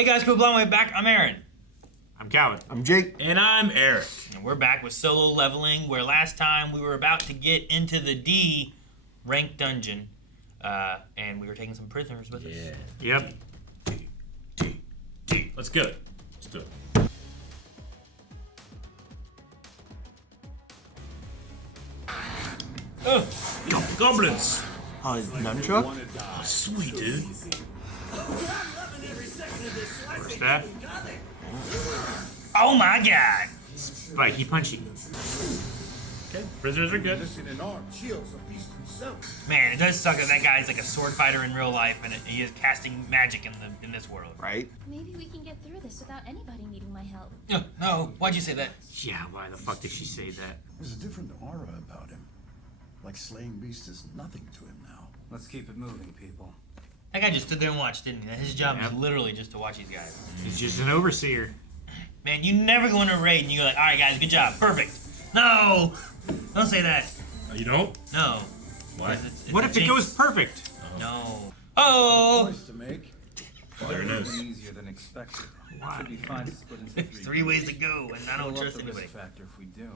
Hey guys, cool blowing way back. I'm Aaron. I'm Calvin. I'm Jake. And I'm Eric. And we're back with solo leveling, where last time we were about to get into the D ranked dungeon, and we were taking some prisoners with us. Yep. D. Let's go. Let's do it. Oh, goblins. Nunchuck? Oh, sweet, dude. First that. Oh my god! Spiky punchy. Okay, prisoners are good. Man, it does suck that that guy's like a sword fighter in real life, and he is casting magic in this world. Right? Maybe we can get through this without anybody needing my help. No, why'd you say that? Yeah, why the fuck did she say that? There's a different aura about him. Like slaying beast is nothing to him now. Let's keep it moving, people. That guy just stood there and watched, didn't he? His job Yep. is literally just to watch these guys. He's just an overseer. Man, you never go into a raid and you go like, alright guys, good job, perfect. No! Don't say that. You don't? No. What? It's What a if it jinx. goes perfect? No. Oh! Choice to make. There it is. Easier than expected. Why? Should be fine to split into three. Three ways to go, and I don't We'll up trust the anybody. risk factor if we do,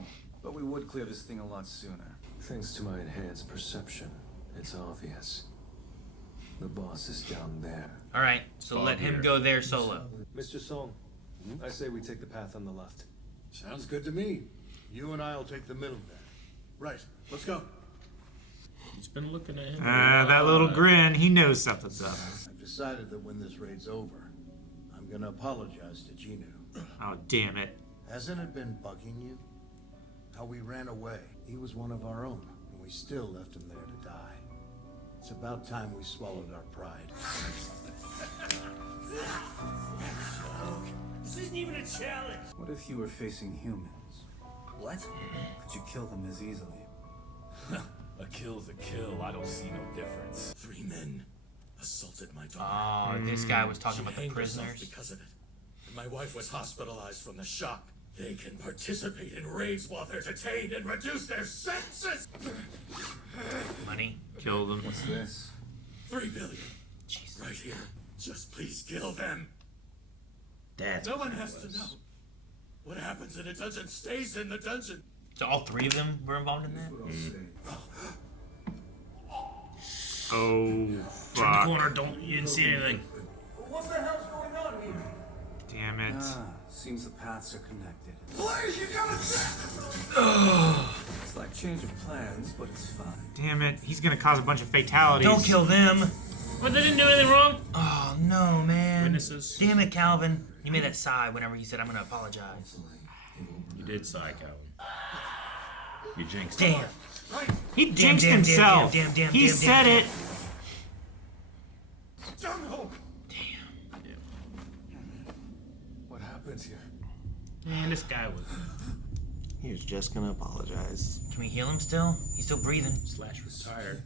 but we would clear this thing a lot sooner. Thanks to my enhanced perception, it's obvious. The boss is down there. Alright, so let him go there solo. Mr. Song, I say we take the path on the left. Sounds good to me. You and I'll take the middle then. Right, let's go. He's been looking at him. That little grin, he knows something's up. I've decided that when this raid's over, I'm gonna apologize to Jinwoo. Oh, damn it. Hasn't it been bugging you? How we ran away. He was one of our own, and we still left him there to die. It's about time we swallowed our pride. This isn't even a challenge. What if you were facing humans? What? Could you kill them as easily? A kill's a kill. I don't see no difference. 3 men assaulted my daughter. Oh, this guy was talking She about the hanged herself prisoners. because of it. And my wife was hospitalized from the shock. They can participate in raids while they're detained and reduce their sentences. Money. Kill them. What's this? 3 billion. Jesus. Right here. Just please kill them. That's No one has to know. What happens in a dungeon stays in the dungeon. So all three of them were involved in that? Oh, Turn the fuck. corner. You didn't see anything. What the hell's going on here? Damn it. Seems the paths are connected. Please, you gotta It's like change of plans, but it's fine. Damn it. He's gonna cause a bunch of fatalities. Don't kill them! What, they didn't do anything wrong? Oh no, man. Witnesses. Damn it, Calvin. You made that sigh whenever he said, I'm gonna apologize. You did sigh, Calvin. You jinxed Damn. him. He Damn, jinxed damn, himself. damn, damn, He damn, said damn. it. What happens here? Man, this guy was He was just gonna apologize. Can we heal him still? He's still breathing. slash retired.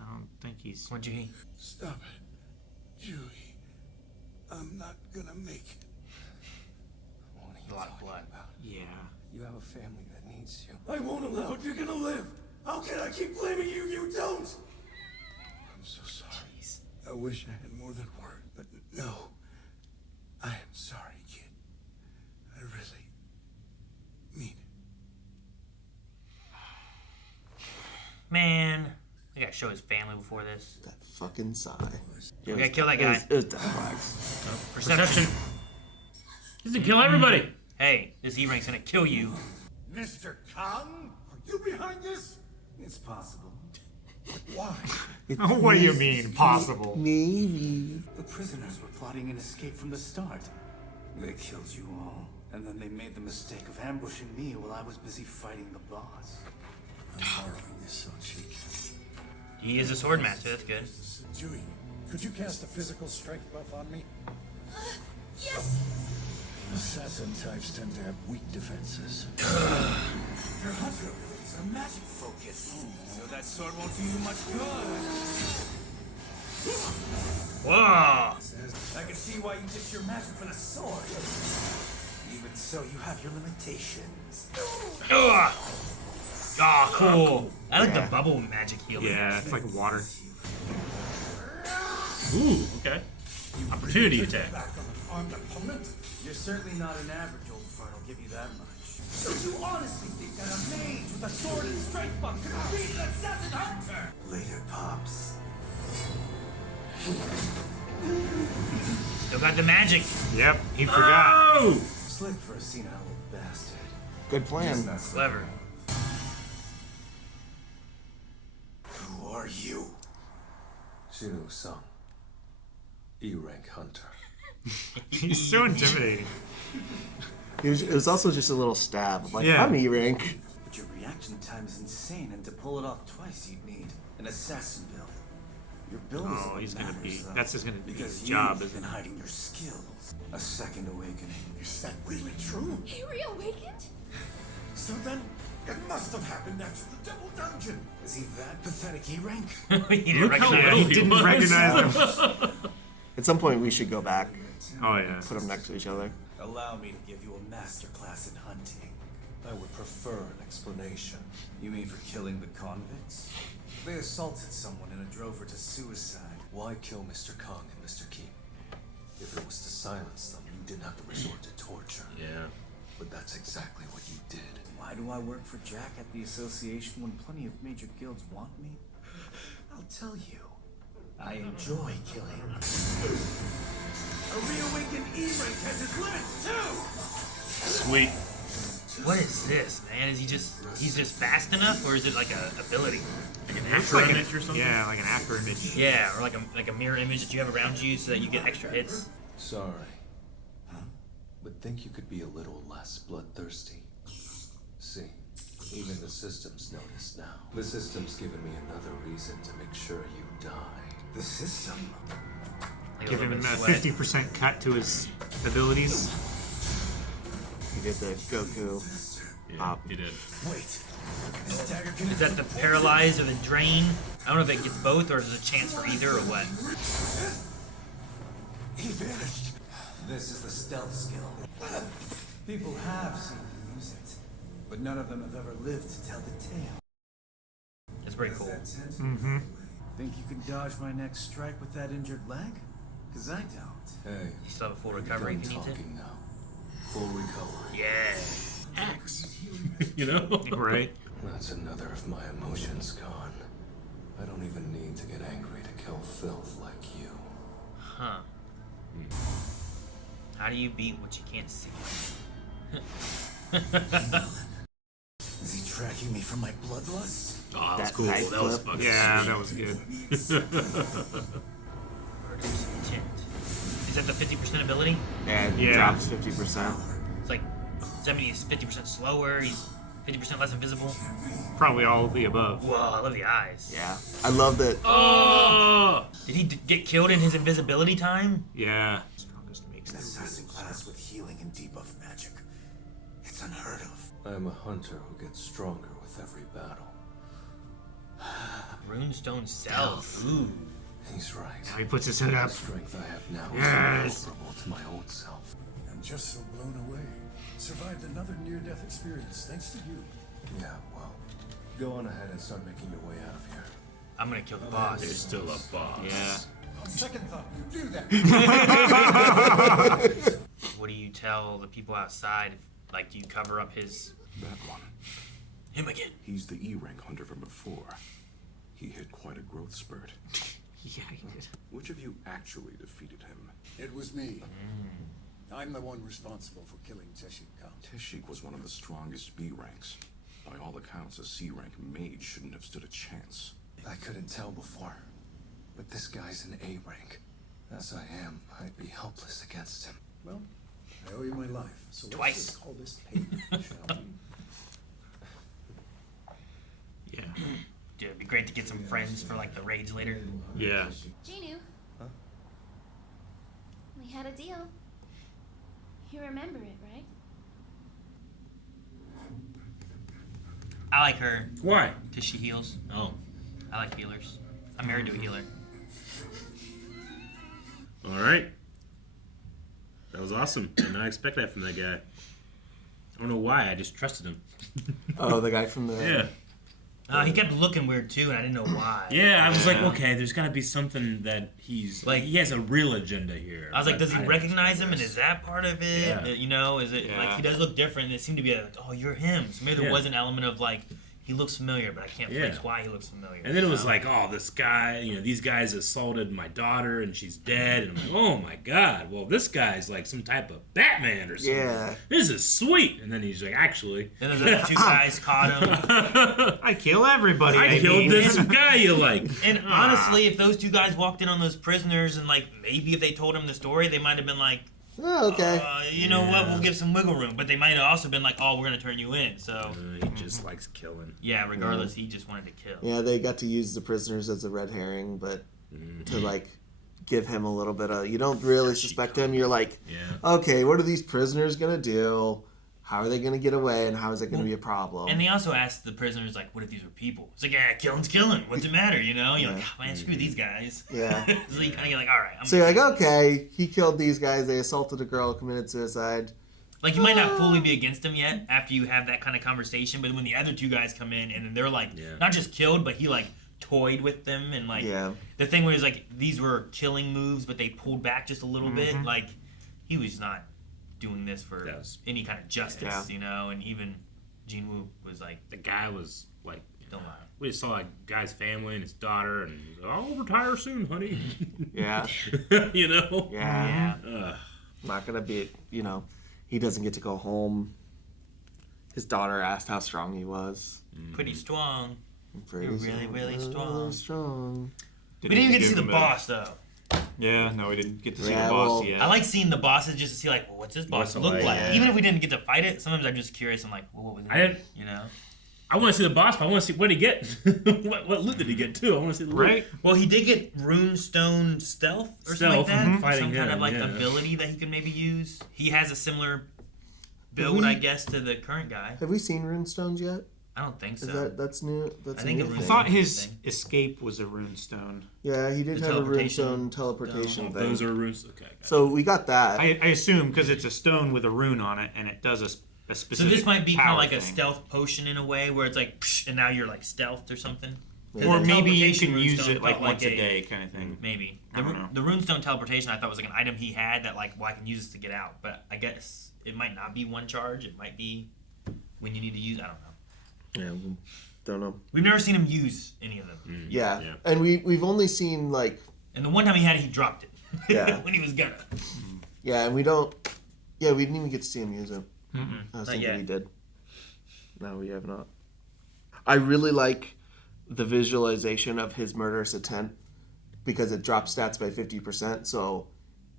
I don't think he's... What'd you heal? Stop it. Chewie. I'm not gonna make it. A lot of blood. Yeah. You have a family that needs you. I won't allow it. You're gonna live. How can I keep blaming you? You don't. I'm so sorry. I wish I had more than word, but no. I am sorry, kid. I really mean it. Man. We gotta show his family before this. That fucking sigh. We gotta kill that guy. It was Death Flags. Perception. He's gonna kill everybody. Hey, this E-Rank's gonna kill you. Mr. Kang, are you behind this? It's possible. Why? What do you mean, possible? Maybe. The prisoners were plotting an escape from the start. They killed you all, and then they made the mistake of ambushing me while I was busy fighting the boss. I'm borrowing this on cheek. He is a sword master, that's good. Chewie, could you cast a physical strength buff on me? Yes! Assassin types tend to have weak defenses. Your hunter abilities are magic focused, so that sword won't do you much good. Whoa! I can see why you ditched your magic for the sword. Even so, you have your limitations. Ugh. Oh, cool. I like the bubble magic healing. Yeah, it's like water. Ooh, okay. Opportunity attack. Back on an armed opponent? You're certainly not an average old fart, I'll give you that much. So you honestly think that a mage with a sword and strength buff can beat an assassin hunter? Later, Pops. Still got the magic. Yep, he forgot. Oh! Slick for a senile little bastard. Good plan. Just not slick Clever. enough. Who are you? Jinwoo Sung, E-rank hunter. He's so intimidating. It was also just a little stab. Like, Yeah. I'm E-rank. But your reaction time is insane, and to pull it off twice, you'd need an assassin build. Your build is Oh, what he's gonna matters, be. though, That's just gonna be because his job, you've isn't been it? hiding your skills. A second awakening. Is that really true? He reawakened? So then, it must have happened after the Devil Dungeon. Is he that pathetic, E-rank? He didn't Look how recognize Yeah, low he him. he didn't was. recognize him. At some point, we should go back, Oh yeah. put them next to each other. Allow me to give you a masterclass in hunting. I would prefer an explanation. You mean for killing the convicts? They assaulted someone and it drove her to suicide. Why kill Mr. Kang and Mr. Kim? If it was to silence them, you didn't have to resort to torture. Yeah. But that's exactly what you did. Why do I work for Jack at the association when plenty of major guilds want me? I'll tell you. I enjoy killing. A reawakened E-rank has his limits too! Sweet. What is this, man? Is he's just fast enough, or is it like a ability? Like an Looks after like image or something? Yeah, like an after image. Yeah, or like a mirror image that you have around you so that you get extra hits. Sorry. But think you could be a little less bloodthirsty. See, even the system's noticed now. The system's given me another reason to make sure you die. The system? Like Give him a little bit of sweat. 50% cut to his abilities. He did the Goku Hop. He did. Wait. This dagger can Is that the paralyze or the drain? I don't know if it gets both or if there's a chance for either or what. He vanished. This is the stealth skill. People have seen me use it, but none of them have ever lived to tell the tale. It's pretty cool. Mm-hmm. Think you can dodge my next strike with that injured leg? Cause I don't. Hey, You still have a full recovery done if you need to. talking now. Full recovery. Yeah. Axe. You know? Right. That's another of my emotions gone. I don't even need to get angry to kill filth like you. Huh. How do you beat what you can't see? Is he tracking me from my bloodlust? Oh, that was That cool. knife That was flip. fucking Yeah, sweet. that was good. Murderous Intent. Is that the 50% ability? And Yeah. drops 50%. It's like, does that mean he's 50% slower? He's 50% less invisible? Probably all of the above. Whoa, I love the eyes. Yeah. I love that. Oh! Did he get killed in his invisibility time? Yeah. Strongest makes An the assassin class with healing and debuff magic. It's unheard of. I am a hunter who gets stronger with every battle. Runestone Self. Ooh. He's right. Now he puts his hood The up. strength I have now Yes. is comparable to my old self. I'm just so blown away. Survived another near-death experience thanks to you. Yeah, well, go on ahead and start making your way out of here. I'm gonna kill the boss. There's still a boss. Yeah. On second thought, you do that. What do you tell the people outside? Like, do you cover up his... That one. Him again? He's the E-rank hunter from before. He hit quite a growth spurt. Yeah, he did. Which of you actually defeated him? It was me. I'm the one responsible for killing Taeshik. Taeshik was one of the strongest B ranks. By all accounts, a C-rank mage shouldn't have stood a chance. I couldn't tell before, but this guy's an A rank. As I am, I'd be helpless against him. Well, I owe you my life, so Twice. let's just call this payment, shall we? Yeah. Dude, it'd be great to get some friends for, like, the raids later. Yeah. Jinwoo. Huh? We had a deal. You remember it, right? I like her Why? because she heals. Oh. I like healers. I'm married to a healer. Alright. That was awesome. Did not expect that from that guy. I don't know why, I just trusted him. Oh, the guy from the. Yeah. He kept looking weird too, and I didn't know why. Yeah, I was like, okay, there's got to be something that he's like. He has a real agenda here. I was like, but does he I didn't recognize expect him, and this. is that part of it? Yeah. You know, is it like he does look different? It seemed to be like, oh, you're him. So maybe there was an element of like he looks familiar, but I can't place why he looks familiar. And then it was like, oh, this guy, these guys assaulted my daughter and she's dead. And I'm like, oh my God, well, this guy's like some type of Batman or something. Yeah. This is sweet. And then he's like, actually. And then the other two guys caught him. I kill everybody. I killed this guy you like. And honestly, if those two guys walked in on those prisoners and like maybe if they told him the story, they might have been like, Oh, okay. You know what? We'll give some wiggle room. But they might have also been like, oh, we're going to turn you in. So he just likes killing. Yeah, regardless, he just wanted to kill. Yeah, they got to use the prisoners as a red herring, but to like give him a little bit of, you don't really suspect him. You're like, okay, what are these prisoners gonna do? How are they gonna get away? And how is it gonna be a problem? And they also asked the prisoners like, what if these were people? It's like, yeah, killing's killing. What's it matter? You know? You're like, oh, man, screw these guys. Yeah. So you kind of get like, all right. So you're like, okay, he killed these guys. They assaulted a girl, committed suicide. Like, you might not fully be against him yet after you have that kind of conversation, but when the other two guys come in and then they're like, not just killed, but he like toyed with them and like the thing where it's like these were killing moves, but they pulled back just a little bit. Like, he was not doing this for any kind of justice, you know. And even Jinwoo was like, the guy was like, don't lie. We just saw a guy's family and his daughter, and he's like, I'll retire soon, honey. Yeah. You know? Yeah. Not gonna be, you know, he doesn't get to go home. His daughter asked how strong he was. Pretty strong. You're really, really strong. Strong. We didn't even get to see the boss, though. Yeah, no, we didn't get to see the boss yet. I like seeing the bosses just to see, like, well, what's this boss look like? Yeah. Even if we didn't get to fight it, sometimes I'm just curious. I'm like, well, what was it? You know? I want to see the boss, but I want to see what did he get. what loot did he get, too? I want to see the loot. Well, he did get Rune Stone Stealth or something like that. Fighting Some kind him, of, like, ability that he could maybe use. He has a similar build, I guess, to the current guy. Have we seen runestones yet? I don't think so. Is that's new? That's I think a new I thing. thought his escape was a runestone. Yeah, he did have a runestone teleportation thing. Those are runes. Okay. So we got that. I assume because it's a stone with a rune on it, and it does a specific. So this might be kind of like thing. a stealth potion in a way, where it's like, psh, and now you're like stealthed or something. Or maybe you can Runestone use it like felt once a day, kind of thing. Maybe I don't know. the runestone teleportation I thought was like an item he had that like, well, I can use this to get out, but I guess it might not be one charge. It might be when you need to use. I don't know. Yeah, don't know. We've never seen him use any of them. Yeah. And we've only seen like. And the one time he had it, he dropped it. Yeah. When he was gonna. Yeah, and we don't. Yeah, we didn't even get to see him use it. I was Not thinking yet. we did. No, we have not. I really like the visualization of his murderous intent because it dropped stats by 50%. So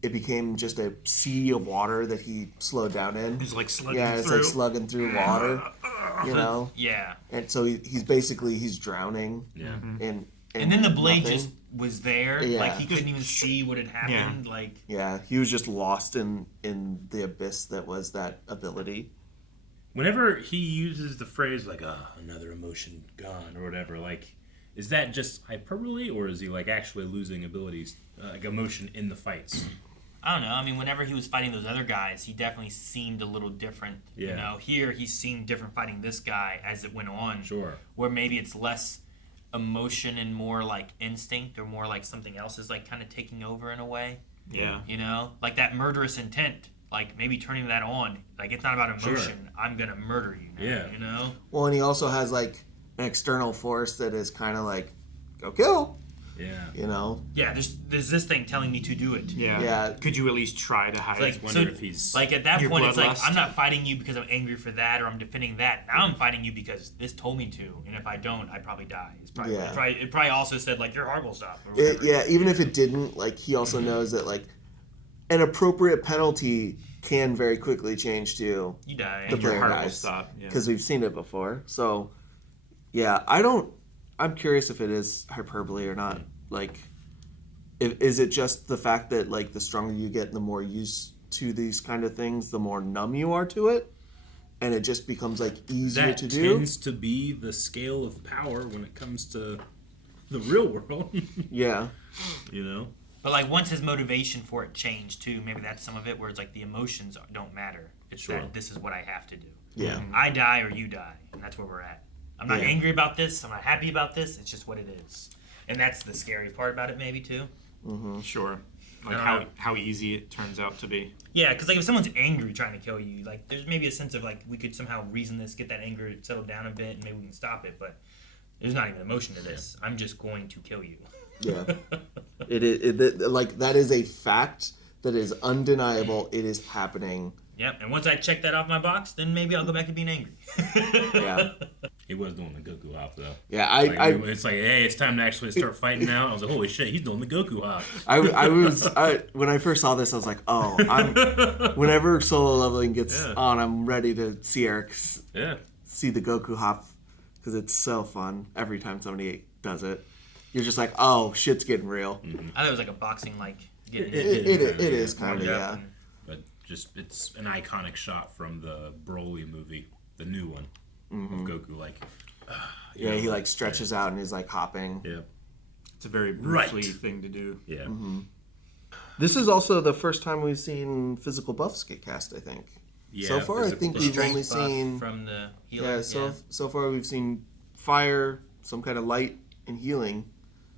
it became just a sea of water that he slowed down in. He's like slugging it's through. like slugging through water. You know. Yeah. And so he's basically drowning. Yeah. And then the blade nothing. just was there. Yeah. Like he couldn't even see what had happened. Yeah. Like. Yeah, he was just lost in the abyss that was that ability. Whenever he uses the phrase like another emotion gone or whatever, like is that just hyperbole or is he like actually losing abilities like emotion in the fights? I don't know. I mean, whenever he was fighting those other guys, he definitely seemed a little different. Yeah. You know, here he seemed different fighting this guy as it went on. Sure. Where maybe it's less emotion and more like instinct or more like something else is like kind of taking over in a way. Yeah. You know, like that murderous intent. Like maybe turning that on. Like it's not about emotion. Sure. I'm gonna murder you now. Yeah. You know. Well, and he also has like an external force that is kind of like, go kill. Yeah. You know. Yeah. There's this thing telling me to do it. Yeah. Yeah. Could you at least try to hide? Like, wonder if he's like at that your point, it's like bloodlust. I'm not fighting you because I'm angry for that or I'm defending that. Now I'm fighting you because this told me to, and if I don't, I'd probably die. It's probably, Yeah. it probably also said like your heart will stop. Or whatever. Yeah, even if it didn't, like he also knows that like an appropriate penalty can very quickly change to You die. the And your player heart will dies stop. Yeah. because we've seen it before. So yeah, I'm curious if it is hyperbole or not. Like, is it just the fact that like the stronger you get, the more used to these kind of things, the more numb you are to it, and it just becomes like easier that to do? tends to be the scale of power when it comes to the real world. Yeah. You know. But like once his motivation for it changed too, maybe that's some of it where it's like the emotions don't matter. It's Sure. that this is what I have to do. Yeah. I die or you die, and that's where we're at. I'm not angry about this. I'm not happy about this. It's just what it is. And that's the scary part about it, maybe, too. Mm-hmm. Sure. Like how easy it turns out to be. Yeah, because like if someone's angry trying to kill you, like there's maybe a sense of like we could somehow reason this, get that anger settled down a bit, and maybe we can stop it. But there's not even emotion to this. I'm just going to kill you. Yeah, like that is a fact that is undeniable. It is happening. Yep, and once I check that off my box, then maybe I'll go back to being angry. Yeah. He was doing the Goku Hop, though. Yeah, it's like, hey, it's time to actually start fighting now. I was like, holy shit, he's doing the Goku Hop. When I first saw this, I was like, oh, whenever solo leveling gets on, I'm ready to see Eric see the Goku Hop, because it's so fun every time somebody does it. You're just like, oh, shit's getting real. Mm-hmm. I thought it was like a boxing, like, it is kind of, yeah. But just, it's an iconic shot from the Broly movie, the new one. Mm-hmm. Of Goku, like, he like stretches out and he's like hopping. Yeah, it's a very Bruce Lee thing to do. Yeah. Mm-hmm. This is also the first time we've seen physical buffs get cast, I think. Yeah, so far, I think we've only seen from the healer. Yeah, so far we've seen fire, some kind of light, and healing.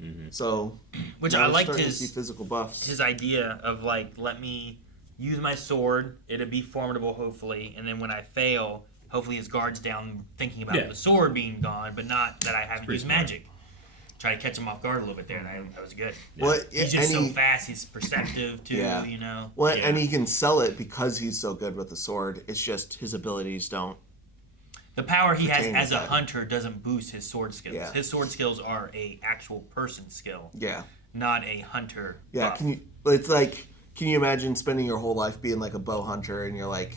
Mm-hmm. So, which I liked his physical buffs. His idea of like, let me use my sword. It'll be formidable, hopefully, and then when I fail, hopefully his guard's down, thinking about the sword being gone, but not that I haven't used magic. Try to catch him off guard a little bit there, and that was good. Yeah. Well, he's just so fast. He's perceptive too. Yeah. You know. Well, and he can sell it because he's so good with the sword. It's just his abilities don't. The power he has as a hunter doesn't boost his sword skills. Yeah. His sword skills are a actual person skill. Yeah. Not a hunter. Yeah. Buff. It's like, can you imagine spending your whole life being like a bow hunter, and you're like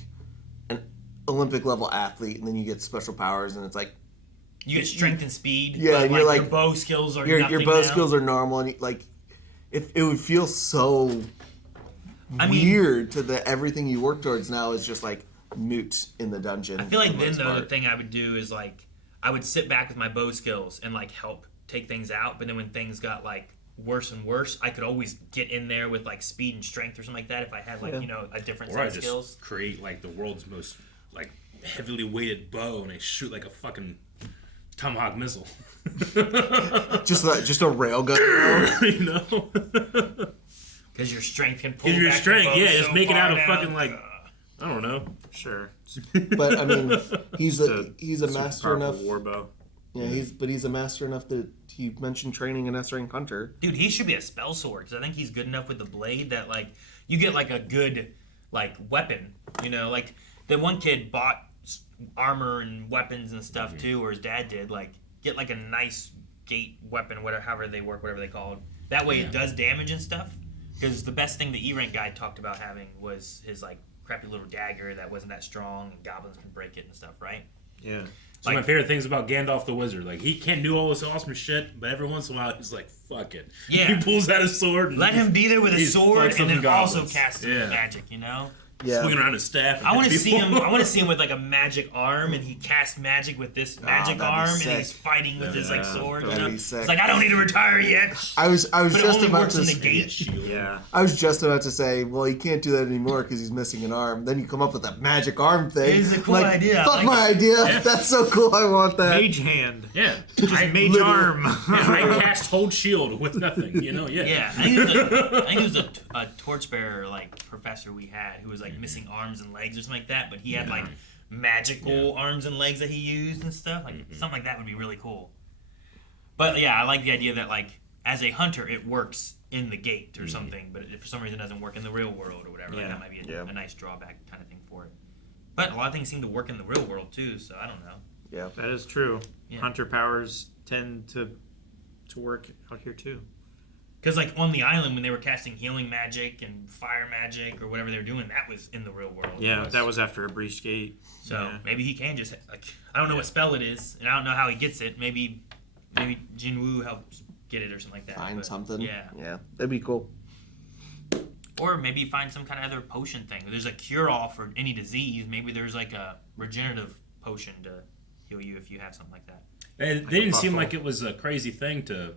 an Olympic level athlete, and then you get special powers, and it's like you get strength and speed. Yeah, and you're like your bow skills are your bow skills are normal, and like it would feel so weird to the everything you work towards now is just like moot in the dungeon. I feel like then though the thing I would do is like I would sit back with my bow skills and like help take things out, but then when things got like worse and worse, I could always get in there with like speed and strength or something like that if I had like a different set of skills. Just create like the world's most like heavily weighted bow and I shoot like a fucking tomahawk missile. just a railgun, you know? Because your strength can pull. Your back strength, the bow just make it out of fucking like I don't know. Sure. But I mean, he's a master enough. War bow. Yeah, he's a master enough that he mentioned training an S-rank hunter. Dude, he should be a spell sword because I think he's good enough with the blade that like you get like a good like weapon. You know, like the one kid bought armor and weapons and stuff too, or his dad did. Like get like a nice gate weapon, however they work, whatever they call it. That way it does damage and stuff. Because the best thing the E-rank guy talked about having was his like crappy little dagger that wasn't that strong and goblins can break it and stuff, right? Yeah. It's one of my favorite things about Gandalf the Wizard. Like, he can't do all this awesome shit, but every once in a while, he's like, fuck it. Yeah. He pulls out his sword. And let him be there with a sword and then goblins. also cast magic, you know? Yeah. Swinging around his staff. I want to see him. I want to see him with like a magic arm, and he casts magic with this magic arm, and he's fighting with his like sword. You know? It's like I don't need to retire yet. I was but just it only about works to in the gate. Yeah. I was just about to say, well, he can't do that anymore because he's missing an arm. Then you come up with that magic arm thing. It's a cool idea. Fuck my idea. Yeah. That's so cool. I want that. Mage hand. Yeah. Just mage arm. I cast hold shield with nothing. You know. Yeah. Yeah. I think it was a torchbearer like professor we had who was like missing arms and legs or something like that, but he had like magical arms and legs that he used and stuff. Like something like that would be really cool. But yeah, I like the idea that like as a hunter it works in the gate or something, but if for some reason it doesn't work in the real world or whatever, like that might be a nice drawback kind of thing for it. But a lot of things seem to work in the real world too, so I don't know. Yeah, that is true. Yeah. Hunter powers tend to work out here too. Because, like, on the island, when they were casting healing magic and fire magic or whatever they were doing, that was in the real world. Yeah, that was after a breached gate. So, maybe he can just, like, I don't know what spell it is, and I don't know how he gets it. Maybe Jinwoo helps get it or something like that. Find something. Yeah. Yeah, that'd be cool. Or maybe find some kind of other potion thing. There's a cure-all for any disease. Maybe there's, like, a regenerative potion to heal you if you have something like that. They didn't seem like it was a crazy thing to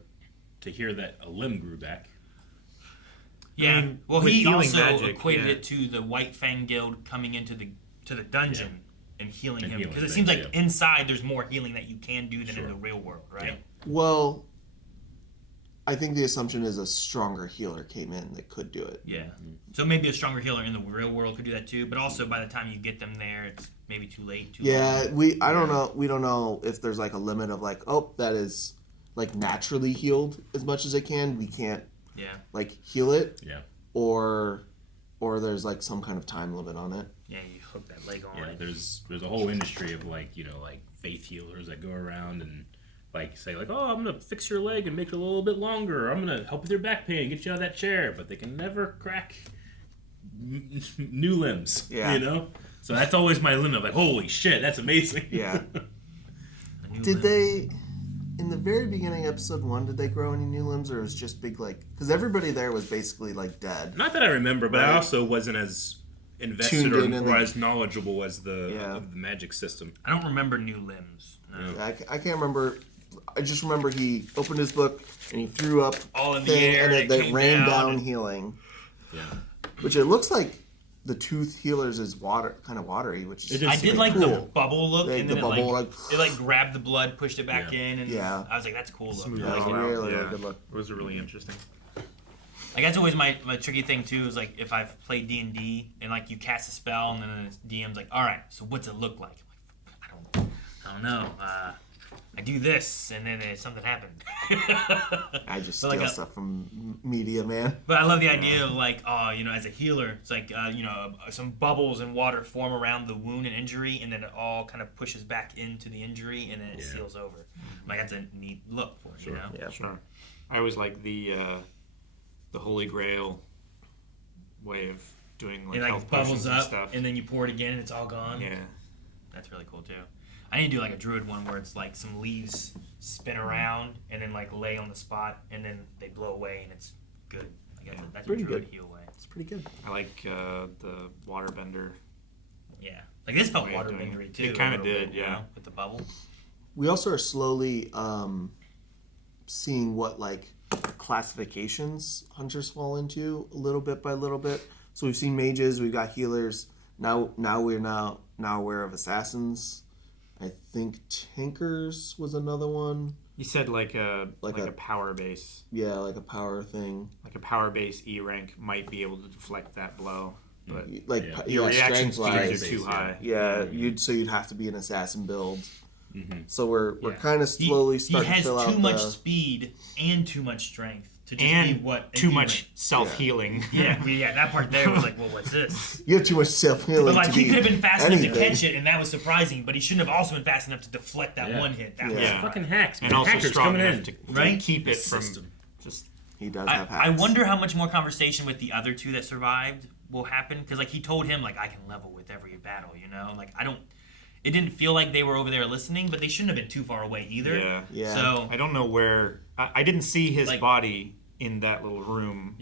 hear that a limb grew back. Yeah, I mean, well, he also magic, equated it to the White Fang Guild coming into the dungeon and healing him, because it seems like inside there's more healing that you can do than in the real world, right? Yeah. Well, I think the assumption is a stronger healer came in that could do it. Yeah. So maybe a stronger healer in the real world could do that too, but also by the time you get them there, it's maybe too late. I don't know. We don't know if there's like a limit of like, oh, that is like naturally healed as much as it can. We can't like heal it. Yeah. Or there's like some kind of time limit on it. Yeah, you hook that leg on. Yeah, there's a whole industry of like, you know, like faith healers that go around and like say like, oh, I'm gonna fix your leg and make it a little bit longer. Or I'm gonna help with your back pain, get you out of that chair. But they can never crack new limbs. Yeah. You know. So that's always my limit. Like, holy shit, that's amazing. Yeah. Did they, in the very beginning, episode 1, did they grow any new limbs, or was it just big like? Because everybody there was basically like dead. Not that I remember, but I also wasn't as invested or as knowledgeable as of the magic system. I don't remember new limbs. No. Yeah, I can't remember. I just remember he opened his book and he threw up all in the air, and it rained down healing. Yeah. Which it looks like the tooth healers is kind of watery, which is I did like cool. the bubble look, and then it like grabbed the blood, pushed it back in, and I was like, that's cool look. Smooth really good look. It was really interesting. Like that's always my tricky thing too, is like if I've played D&D and like you cast a spell and then the DM's like, all right, so what's it look like? I'm like, I don't know. I do this and then something happened. I just steal stuff from media, man. But I love the idea of like, as a healer, it's like, some bubbles and water form around the wound and injury, and then it all kind of pushes back into the injury, and then it seals over. Like that's a neat look for it, you know? Yeah, sure. I always like the Holy Grail way of doing like, it like health bubbles potions up, and stuff. and then you pour it again, and it's all gone. Yeah, that's really cool too. I need to do like a druid one where it's like some leaves spin around and then like lay on the spot, and then they blow away, and it's good. I guess that's pretty a druid good. heal way. It's pretty good. I like the waterbender. Yeah, like this felt waterbendery too. It kind of did, you know, with the bubble. We also are slowly seeing what like classifications hunters fall into a little bit by little bit. So we've seen mages, we've got healers. Now we're now aware of assassins. I think tankers was another one. You said like a power base. Yeah, like a power thing. Like a power base E rank might be able to deflect that blow, but your reaction speed wise, is too high. Yeah, you'd have to be an assassin build. Mm-hmm. So we're kind of slowly starting to fill out. He has too much speed and too much strength to just be what too much self-healing. Yeah, that part there was like, well, what's this? You have too much self-healing. But like he could have been fast enough to catch it, and that was surprising. But he shouldn't have also been fast enough to deflect that one hit. That was fucking hacks, man. And also hackers strong coming enough in, to keep it from just. He does have hacks. I wonder how much more conversation with the other two that survived will happen, because like he told him like, I can level with every battle, you know. Like it didn't feel like they were over there listening, but they shouldn't have been too far away either. Yeah. So I don't know where. I didn't see his body in that little room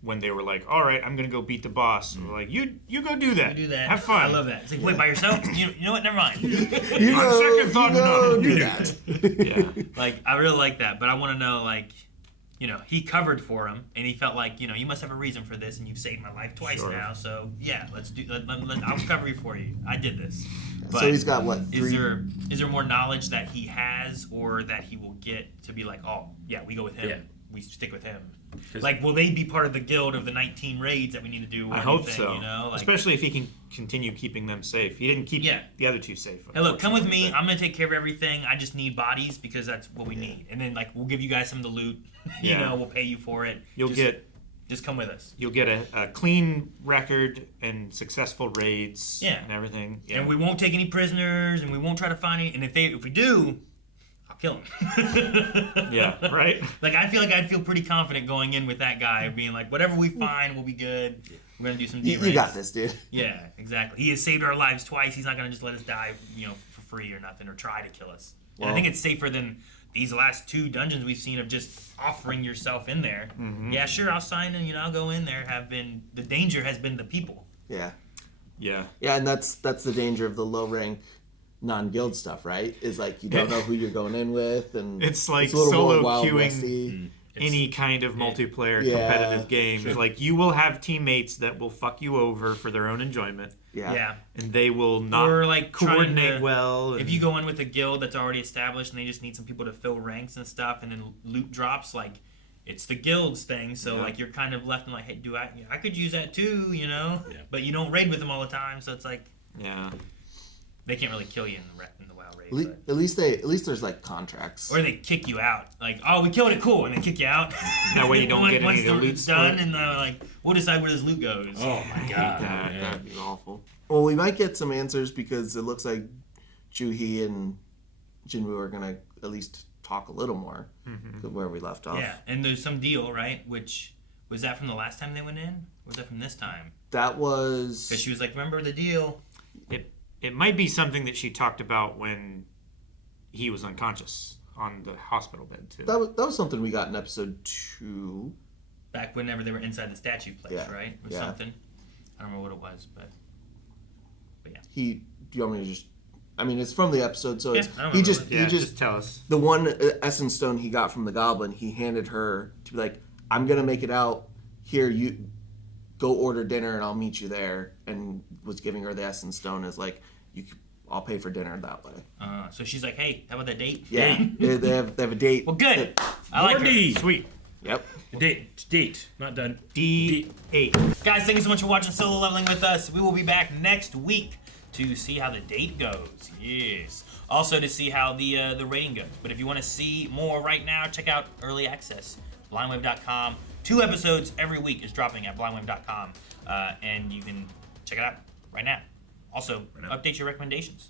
when they were like, all right, I'm gonna go beat the boss. And we're like, you go do that. You do that. Have fun. I love that. It's like, wait, by yourself? You know what? Never mind. On second thought, no, do that. Yeah. Like I really like that, but I want to know like, he covered for him, and he felt like, you must have a reason for this, and you've saved my life twice now. So yeah, let's do. I'll cover you for you. I did this. But so he's got what? Is there more knowledge that he has, or that he will get to be like, oh yeah, we go with him. Yeah. We stick with him. Like, will they be part of the guild of the 19 raids that we need to do? Or I hope so. Especially if he can continue keeping them safe. He didn't keep the other two safe. Hey, look, come with me. I'm going to take care of everything. I just need bodies because that's what we need. And then, like, we'll give you guys some of the loot. We'll pay you for it. Just come with us. You'll get a clean record and successful raids and everything. Yeah. And we won't take any prisoners, and we won't try to find any. And if we do, kill him. Yeah, right? Like, I feel like I'd feel pretty confident going in with that guy, being like, whatever we find will be good. We're going to do some D-raids. You got this, dude. Yeah, exactly. He has saved our lives twice. He's not going to just let us die, for free or nothing, or try to kill us. And I think it's safer than these last 2 dungeons we've seen of just offering yourself in there. Mm-hmm. Yeah, sure, I'll sign in, I'll go in there. The danger has been the people. Yeah. Yeah. Yeah, and that's the danger of the low rank non-guild stuff, right? Is like you don't know who you're going in with, and it's like it's a little solo more wild queuing. westy. any kind of multiplayer competitive game. Sure. Like, you will have teammates that will fuck you over for their own enjoyment. Yeah. And they will not coordinate well. If you go in with a guild that's already established and they just need some people to fill ranks and stuff, and then loot drops, like, it's the guilds thing. So, like, you're kind of left and like, hey, I could use that too, you know? Yeah. But you don't raid with them all the time, so it's like... Yeah. They can't really kill you in the WoW raid. At least there's like contracts. Or they kick you out. Like, oh, we killed it, cool, and they kick you out. That way you don't get any of the loot done, and like, we'll decide where this loot goes. Oh my god, that'd be awful. Well, we might get some answers because it looks like Juhi and Jinwoo are gonna at least talk a little more where we left off. Yeah, and there's some deal, right? Which was that from the last time they went in? Or was that from this time? That was because she was like, "Remember the deal." It might be something that she talked about when he was unconscious on the hospital bed too. That was something we got in episode 2. Back whenever they were inside the statue place, right? Or something. I don't remember what it was, but yeah. Do you want me to just? I mean, it's from the episode, so it's he just tell us. The one essence stone he got from the goblin, he handed her to be like, "I'm gonna make it out. Here, you go order dinner, and I'll meet you there." And was giving her the essence stone as like, I'll pay for dinner that way. So she's like, "Hey, how about that date?" Yeah, they have a date. Well, good. I like her. Sweet. Yep. Date. Not done. D8. Guys, thank you so much for watching Solo Leveling with us. We will be back next week to see how the date goes. Yes. Also to see how the rating goes. But if you want to see more right now, check out Early Access, blindwave.com. 2 episodes every week is dropping at blindwave.com, and you can check it out right now. Also, update your recommendations.